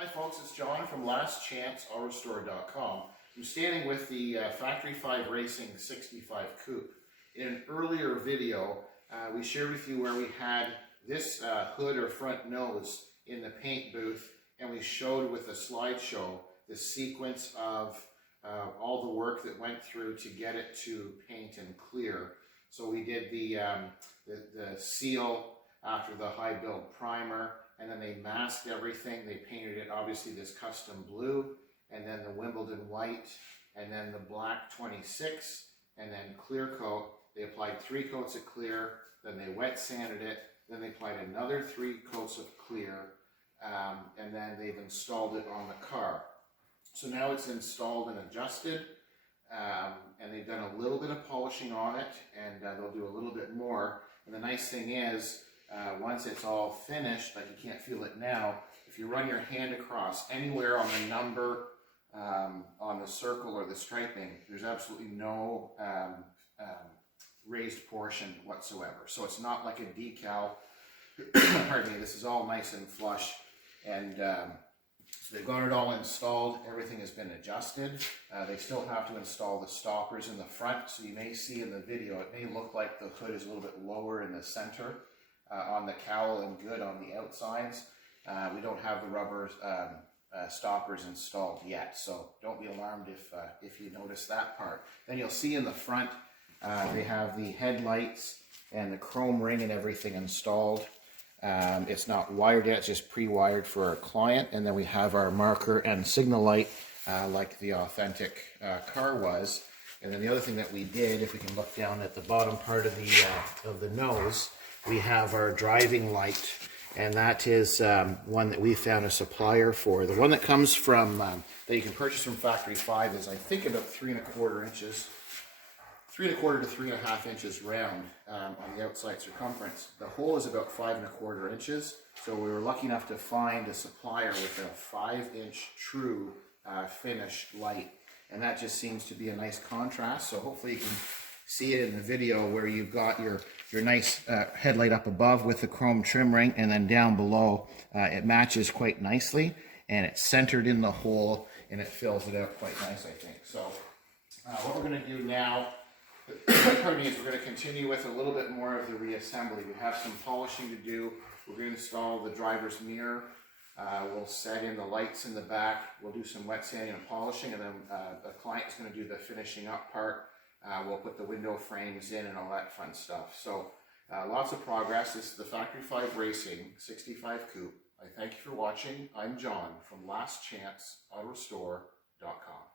Hi folks, it's John from lastchanceautorestore.com. I'm standing with the Factory 5 Racing 65 Coupe. In an earlier video, we shared with you where we had this hood or front nose in the paint booth, and we showed with a slideshow the sequence of all the work that went through to get it to paint and clear. So we did the seal after the high build primer, and then they masked everything. They painted it obviously this custom blue, and then the Wimbledon white, and then the black 26, and then clear coat. They applied 3 coats of clear, then they wet sanded it, then they applied another 3 coats of clear, and then they've installed it on the car. So now it's installed and adjusted, and they've done a little bit of polishing on it, and they'll do a little bit more. And the nice thing is, once it's all finished, like you can't feel it now, if you run your hand across anywhere on the number, on the circle or the striping, there's absolutely no raised portion whatsoever. So it's not like a decal. Pardon me, this is all nice and flush. And so they've got it all installed. Everything has been adjusted. They still have to install the stoppers in the front. So you may see in the video, it may look like the hood is a little bit lower in the center on the cowl and good on the outsides. We don't have the rubber stoppers installed yet, so don't be alarmed if you notice that part. Then you'll see in the front, they have the headlights and the chrome ring and everything installed. It's not wired yet, it's just pre-wired for our client. And then we have our marker and signal light like the authentic car was. And then the other thing that we did, if we can look down at the bottom part of the nose, we have our driving light, and that is one that we found a supplier for. The one that comes from, that you can purchase from Factory 5 is I think about 3 1/4 inches. 3 1/4 to 3 1/2 inches round on the outside circumference. The hole is about 5 1/4 inches, so we were lucky enough to find a supplier with a 5-inch true finished light, and that just seems to be a nice contrast. So hopefully you can see it in the video where you've got your nice headlight up above with the chrome trim ring, and then down below it matches quite nicely, and it's centered in the hole, and it fills it out quite nice, I think. So what we're going to do now, pardon me, is we're going to continue with a little bit more of the reassembly. We have some polishing to do. We're going to install the driver's mirror. We'll set in the lights in the back. We'll do some wet sanding and polishing, and then the client is going to do the finishing up part. We'll put the window frames in and all that fun stuff. So lots of progress. This is the Factory 5 Racing 65 Coupe. I thank you for watching. I'm John from lastchanceautorestore.com.